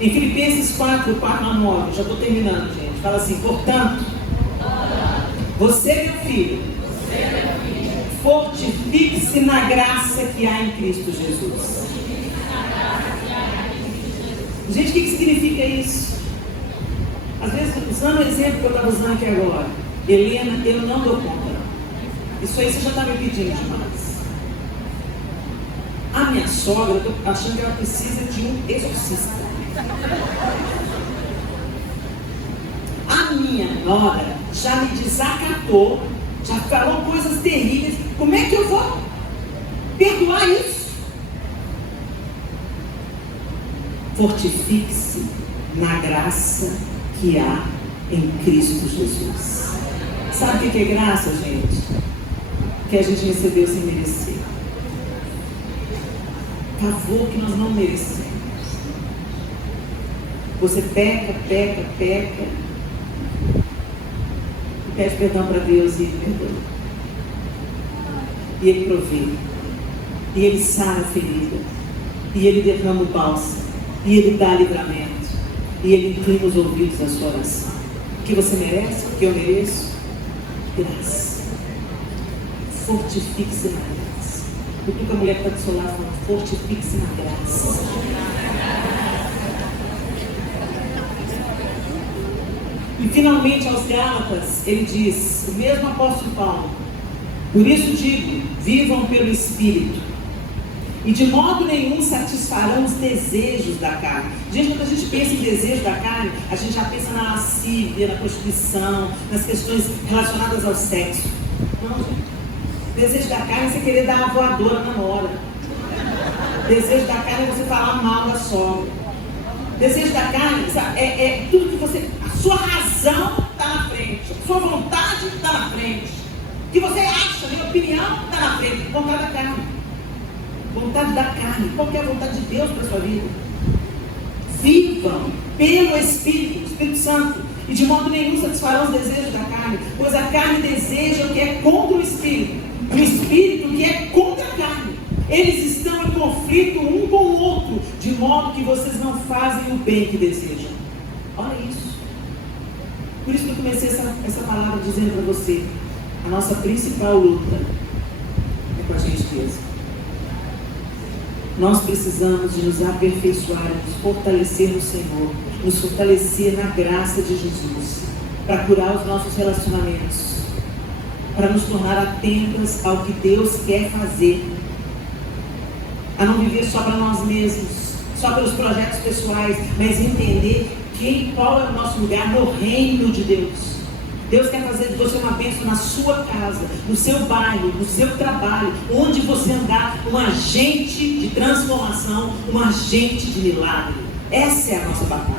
Em Filipenses 4, 4 a 9, já estou terminando, gente. Fala assim: portanto, você, meu filho, fortifique-se na graça que há em Cristo Jesus. Gente, o que significa isso? Às vezes, usando o exemplo que eu estava usando aqui agora, Helena, eu não dou conta. Isso aí você já está me pedindo demais. A minha sogra, eu estou achando que ela precisa de um exorcista. A minha nora já me desacatou, já falou coisas terríveis. Como é que eu vou perdoar isso? Fortifique-se na graça que há em Cristo Jesus. Sabe o que é graça, gente? Que a gente recebeu sem merecer. Favor que nós não merecemos. Você peca, peca, peca, e pede perdão para Deus e Ele perdoa. E Ele provê, e Ele sara a ferida, e Ele derrama o bálsamo, e Ele dá livramento, e Ele inclina os ouvidos da sua oração. O que você merece, o que eu mereço? Graça. Fortifique-se na graça. Cutuca a mulher que está do seu lado falando: fortifique-se na graça. E finalmente aos Gálatas, ele diz, o mesmo apóstolo Paulo: por isso digo, vivam pelo Espírito, e de modo nenhum satisfarão os desejos da carne. Gente, quando a gente pensa em desejo da carne, a gente já pensa na lascívia, na prostituição, nas questões relacionadas ao sexo. Não, gente. Desejo da carne é você querer dar uma voadora na nora. Desejo da carne é você falar mal da sogra. Desejo da carne é tudo que você... A sua razão está na frente, a sua vontade está na frente, o que você acha, a minha opinião está na frente. Vontade da carne. Vontade da carne. Qual que é a vontade de Deus para a sua vida? Vivam pelo Espírito Santo, e de modo nenhum satisfarão os desejos da carne, pois a carne deseja o que é contra o Espírito, o Espírito que é contra a carne. Eles estão em conflito um com o outro, de modo que vocês não fazem o bem que desejam. Olha isso. Por isso que eu comecei essa palavra dizendo para você: a nossa principal luta com a gente mesmo. Nós precisamos de nos aperfeiçoar, nos fortalecer no Senhor, nos fortalecer na graça de Jesus, para curar os nossos relacionamentos, para nos tornar atentas ao que Deus quer fazer, a não viver só para nós mesmos, só pelos projetos pessoais, mas entender qual é o nosso lugar no reino de Deus. Deus quer fazer de você uma bênção na sua casa, no seu bairro, no seu trabalho, onde você andar, um agente de transformação, um agente de milagre. Essa é a nossa batalha.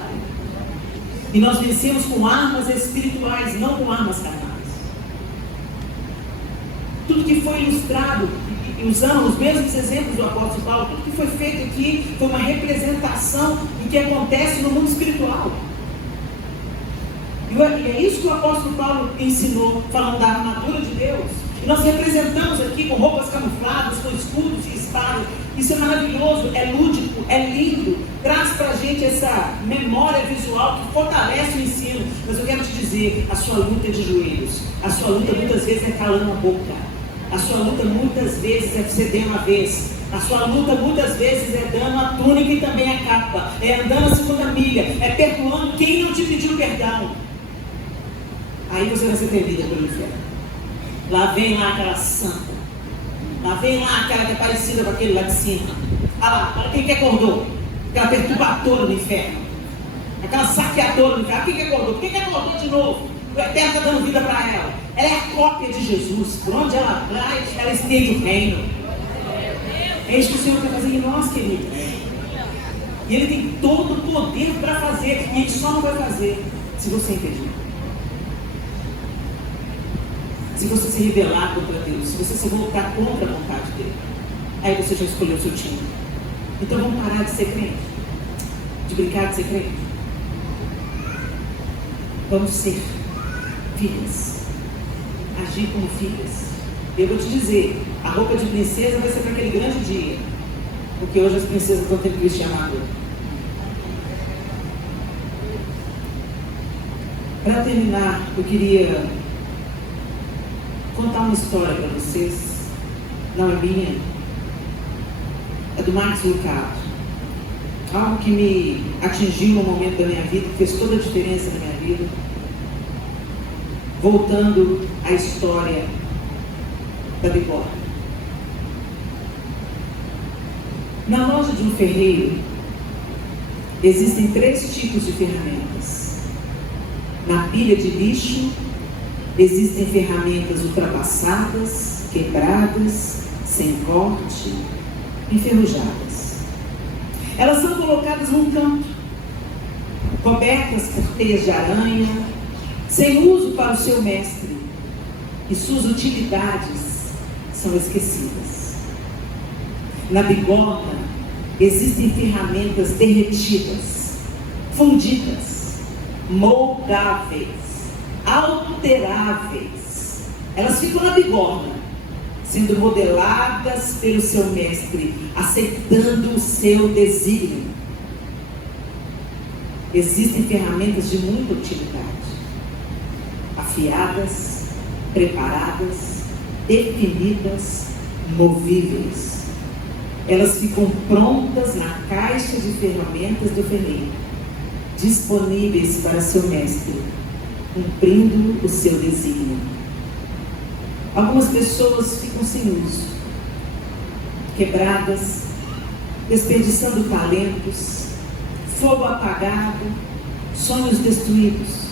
E nós vencemos com armas espirituais, não com armas carnais. Tudo que foi ilustrado, e usando os mesmos exemplos do apóstolo Paulo, tudo que foi feito aqui foi uma representação do que acontece no mundo espiritual. E é isso que o apóstolo Paulo ensinou, falando da armadura de Deus. E nós representamos aqui com roupas camufladas, com escudos e espadas. Isso é maravilhoso, é lúdico, é lindo. Traz para a gente essa memória visual que fortalece o ensino. Mas eu quero te dizer, a sua luta é de joelhos. A sua luta muitas vezes é calando a boca. A sua luta muitas vezes é cedendo a vez. A sua luta muitas vezes é dando a túnica e também a capa. É andando a segunda milha. É perdoando quem não te pediu perdão. Aí você vai ser perdida pelo inferno. Lá vem lá aquela santa. Lá vem lá aquela que é parecida com aquele lá de cima. Olha lá, olha quem que acordou. Aquela perturbadora do inferno. Aquela saqueadora do inferno. Quem que acordou? Quem que acordou de novo? O Eterno está dando vida para ela. Ela é a cópia de Jesus. Por onde ela vai, ela estende o reino. É isso que o Senhor quer fazer em nós, queridos. E Ele tem todo o poder para fazer. E Ele só não vai fazer se você impedir. Se você se rebelar contra Deus, se você se voltar contra a vontade dele, aí você já escolheu o seu time. Então vamos parar de ser crente, de brincar de ser crente. Vamos ser filhas, agir como filhas. Eu vou te dizer, a roupa de princesa vai ser para aquele grande dia, porque hoje as princesas vão ter Cristiano Ronaldo. Para terminar, eu queria contar uma história para vocês. Não é minha, é do Max Lucado. Algo que me atingiu no momento da minha vida, que fez toda a diferença na minha vida. Voltando à história da bigorna. Na loja de um ferreiro existem 3 tipos de ferramentas. Na pilha de lixo existem ferramentas ultrapassadas, quebradas, sem corte, enferrujadas. Elas são colocadas num canto, cobertas por teias de aranha, sem uso para o seu mestre, e suas utilidades são esquecidas. Na bigorna existem ferramentas derretidas, fundidas, moldáveis, alteráveis. Elas ficam na bigorna, sendo modeladas pelo seu mestre, aceitando o seu desígnio. Existem ferramentas de muita utilidade, afiadas, preparadas, definidas, movíveis. Elas ficam prontas na caixa de ferramentas do ferreiro, disponíveis para seu mestre, cumprindo o seu desígnio. Algumas pessoas ficam sem uso, quebradas, desperdiçando talentos, fogo apagado, sonhos destruídos.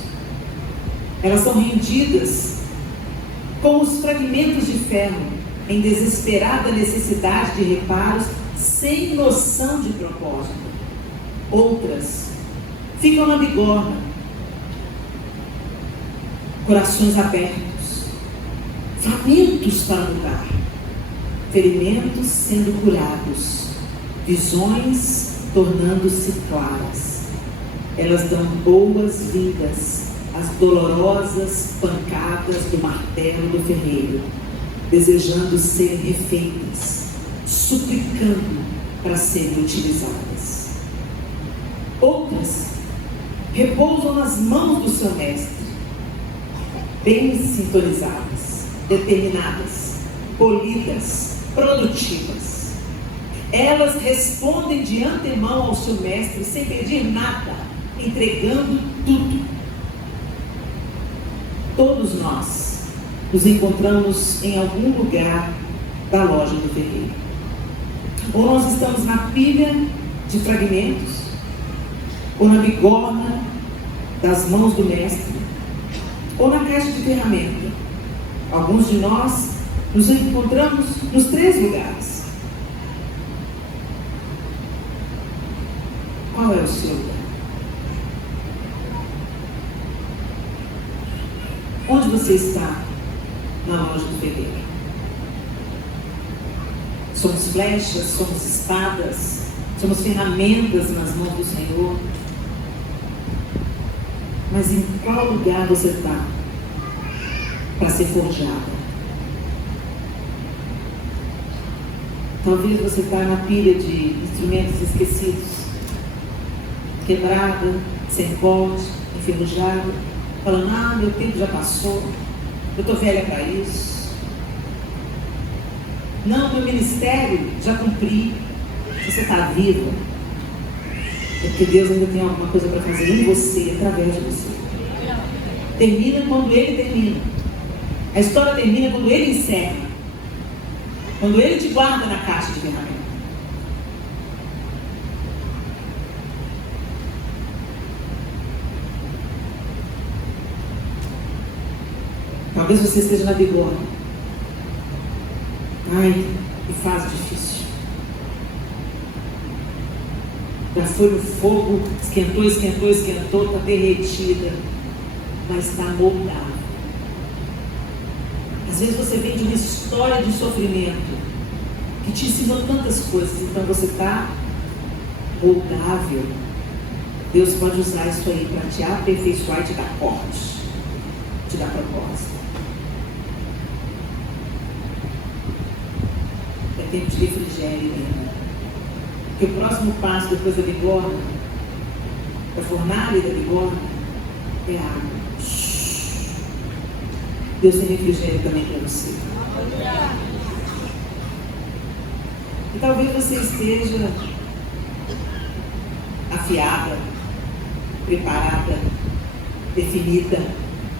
Elas são rendidas com os fragmentos de ferro, em desesperada necessidade de reparos, sem noção de propósito. Outras ficam na bigorna, corações abertos, famintos para mudar, ferimentos sendo curados, visões tornando-se claras. Elas dão boas-vindas às dolorosas pancadas do martelo do ferreiro, desejando serem refeitas, suplicando para serem utilizadas. Outras repousam nas mãos do seu mestre, bem sintonizadas, determinadas, polidas, produtivas. Elas respondem de antemão ao seu mestre, sem pedir nada, entregando tudo. Todos nós nos encontramos em algum lugar da loja do ferreiro. Ou nós estamos na pilha de fragmentos, ou na bigorna das mãos do mestre, ou na caixa de ferramenta. Alguns de nós nos encontramos nos 3 lugares. Qual é o seu lugar? Onde você está na loja do ferreiro? Somos flechas, somos espadas, somos ferramentas nas mãos do Senhor. Mas em qual lugar você está para ser forjada? Talvez você está na pilha de instrumentos esquecidos, quebrada, sem corte, enferrujada, falando, meu tempo já passou, eu estou velha para isso. Não, meu ministério já cumpri. Se você está viva, é porque Deus ainda tem alguma coisa para fazer em você, através de você. Termina quando Ele termina. A história termina quando Ele encerra. Quando Ele te guarda na caixa de ferramentas. Talvez você esteja na bigorna. Ai, que fase difícil. Já foi no fogo, esquentou, está derretida, mas está moldável. Às vezes você vem de uma história de sofrimento que te ensinou tantas coisas, então você está moldável. Deus pode usar isso aí para te aperfeiçoar e te dar corte, te dar propósito. É tempo de refrigério, né? Porque o próximo passo depois da bigorna, da fornalha e da bigorna, é água. Deus tem refrigério também para você. E talvez você esteja afiada, preparada, definida,